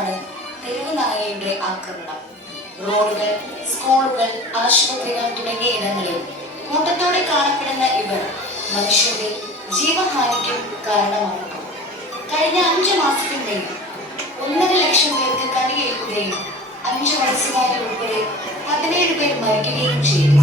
ദിവസമാണ് തെരുവ് നായയുടെ ആക്രമണം. റോഡുകൾ, സ്കൂളുകൾ, ആശുപത്രികൾ തുടങ്ങിയ ഇടങ്ങളിൽ കൂട്ടത്തോടെ കാണപ്പെടുന്ന ഇവർ മനുഷ്യരുടെ ജീവഹാനിക്കും കാരണമാണ്. കഴിഞ്ഞ 5 മാസത്തിനിടയിൽ 1.5 ലക്ഷം പേർക്ക് കടിയേൽക്കുകയും 5 വയസ്സുകാരി ഉൾപ്പെടെ 17 പേർ മരിക്കുകയും ചെയ്തു.